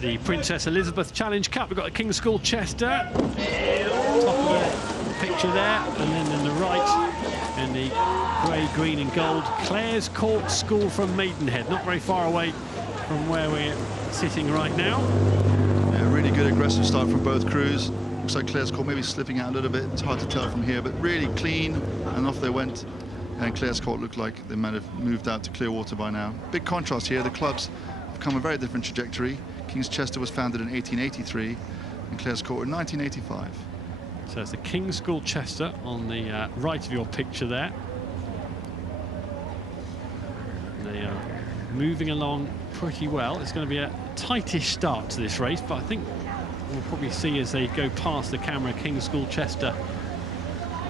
The Princess Elizabeth Challenge Cup. We've got the King's School Chester, top of the picture there, and then on the right, in the grey, green and gold, Clare's Court School from Maidenhead, not very far away from where we're sitting right now. Yeah, really good aggressive start from both crews. Looks like Clare's Court maybe slipping out a little bit. It's hard to tell from here, but really clean, and off they went. And Clare's Court looked like they might have moved out to clear water by now. Big contrast here. The clubs have come a very different trajectory. King's Chester was founded in 1883 and Clare's Court in 1985. So it's the King's School Chester on the right of your picture there. They are moving along pretty well. It's going to be a tightish start to this race, but I think we'll probably see as they go past the camera, King's School Chester.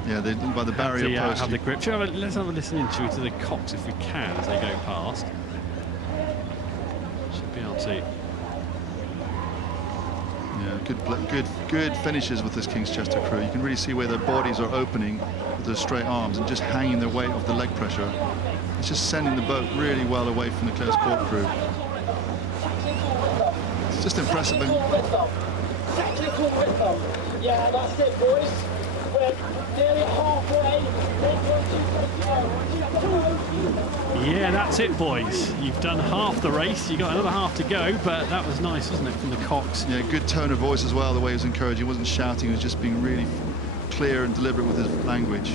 Yeah, they by the barrier post. Have the grip. Let's have a listen into it to the cocks if we can as they go past. Should be able to. Yeah, good finishes with this King's Chester crew. You can really see where their bodies are opening with those straight arms and just hanging their weight off the leg pressure. It's just sending the boat really well away from the Clare's Court crew. It's just impressive. Technical rhythm. Yeah, that's it, boys. We're nearly halfway. Yeah, that's it, boys. You've done half the race. You've got another half to go, but that was nice, wasn't it, from the cocks? Yeah, good tone of voice as well, the way he was encouraging. He wasn't shouting, he was just being really clear and deliberate with his language.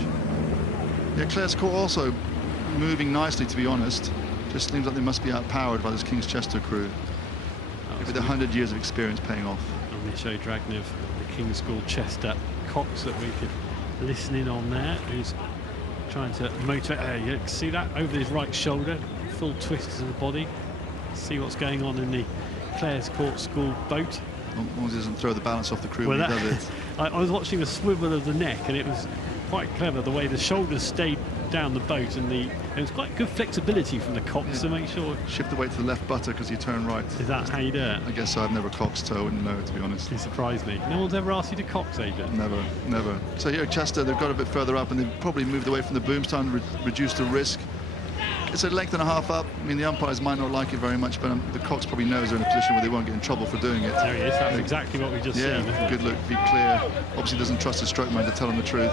Yeah, Clare's Court also moving nicely, to be honest. Just seems like they must be outpowered by this King's Chester crew. Maybe the 100 years of experience paying off. I'm going to show Dragnev the King's School Chester cocks that we could listen in on there, who's trying to motivate. You can see that over his right shoulder, full twist to the body. See what's going on in the Clare's Court School boat. As long as he doesn't throw the balance off the crew when he does it. I was watching the swivel of the neck, and it was quite clever the way the shoulders stayed down the boat, and it was quite good flexibility from the cocks to make sure. Shift the weight to the left butter because you turn right. Is that how you do it? I guess so. I've never cocked, so I wouldn't know, to be honest. You surprised me. No one's ever asked you to cox, Adrian? Never. So here at Chester, they've got a bit further up, and they've probably moved away from the boom stand, reduced the risk. It's a length and a half up. I mean, the umpires might not like it very much, but the cocks probably knows they're in a position where they won't get in trouble for doing it. There he is. That's exactly what we just seen. Yeah, good look, be clear. Obviously doesn't trust his strokeman to tell him the truth.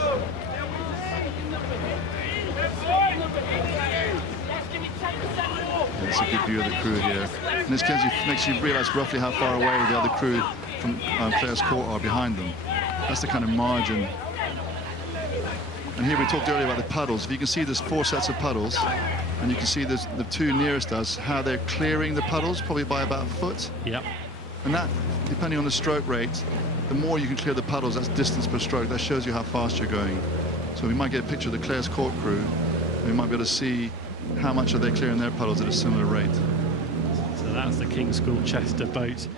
It's a good view of the crew here. And this makes you realise roughly how far away the other crew from Clare's Court are behind them. That's the kind of margin. And here we talked earlier about the puddles. If you can see there's 4 sets of puddles, and you can see there's the 2 nearest us, how they're clearing the puddles, probably by about a foot. Yep. And that, depending on the stroke rate, the more you can clear the puddles, that's distance per stroke. That shows you how fast you're going. So we might get a picture of the Clare's Court crew. We might be able to see how much are they clearing their puddles at a similar rate. So that's the King's School Chester boat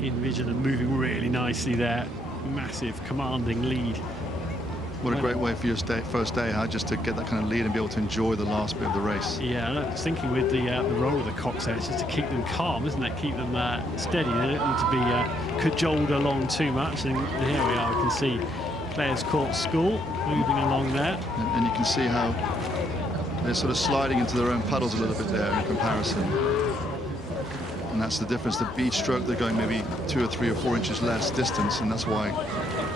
in vision and moving really nicely there. Massive commanding lead. What a great way for your first day, huh? Just to get that kind of lead and be able to enjoy the last bit of the race. Yeah, I was thinking with the role of the cocks there, it's just to keep them calm, isn't it? Keep them steady. They don't need to be cajoled along too much. And here we are, we can see Clare's Court School moving along there. And you can see how they're sort of sliding into their own puddles a little bit there in comparison. And that's the difference. The beach stroke, they're going maybe 2 or 3 or 4 inches less distance, and that's why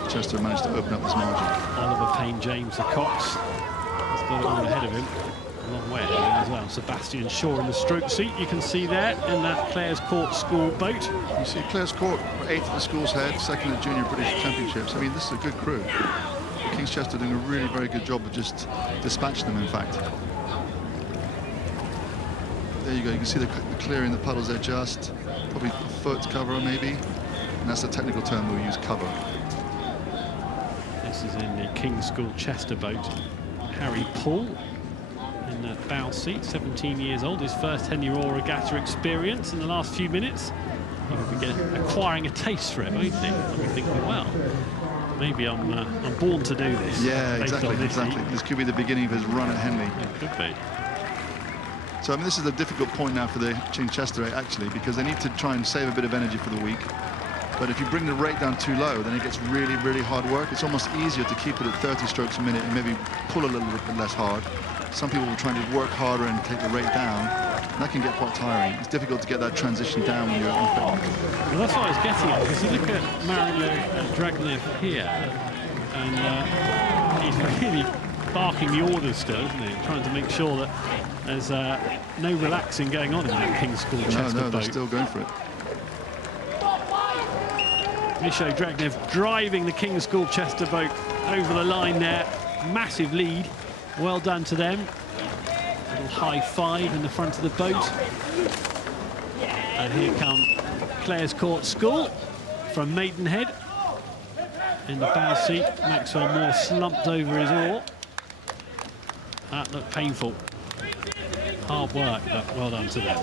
Chester managed to open up this margin. Oliver Payne-James, the Cox, has got it all ahead of him. A long way ahead of him as well. Sebastian Shaw in the stroke seat, you can see there, in that Clare's Court School boat. You see Clare's Court, 8th at the school's head, 2nd at Junior British Championships. I mean, this is a good crew. King's Chester doing a really very good job of just dispatching them, in fact. There you go, you can see the clearing the puddles there, just probably a foot cover maybe, and that's the technical term we'll use, cover. This is in the King's School Chester boat. Harry Paul in the bow seat, 17 years old, his first Henley Royal Regatta experience in the last few minutes. He could be acquiring a taste for it, won't he? I'll be thinking, well, maybe I'm born to do this. Yeah, exactly. This could be the beginning of his run at Henley. It could be. So, I mean, this is a difficult point now for the King's Chester, actually, because they need to try and save a bit of energy for the week. But if you bring the rate down too low, then it gets really, really hard work. It's almost easier to keep it at 30 strokes a minute and maybe pull a little bit less hard. Some people will try to work harder and take the rate down. That can get quite tiring. It's difficult to get that transition down when you're on foot. Well, that's what I was getting at, because you look at Mario Dragnev here, and he's really barking the orders still, isn't he? Trying to make sure that there's no relaxing going on in that King's School Chester No, they're boat. still going for it. Misho Dragnev driving the King's School Chester boat over the line there. Massive lead. Well done to them. Little high five in the front of the boat. And here come Clares Court School from Maidenhead. In the bow seat, Maxwell Moore slumped over his oar. That looked painful. Hard work, but well done to them.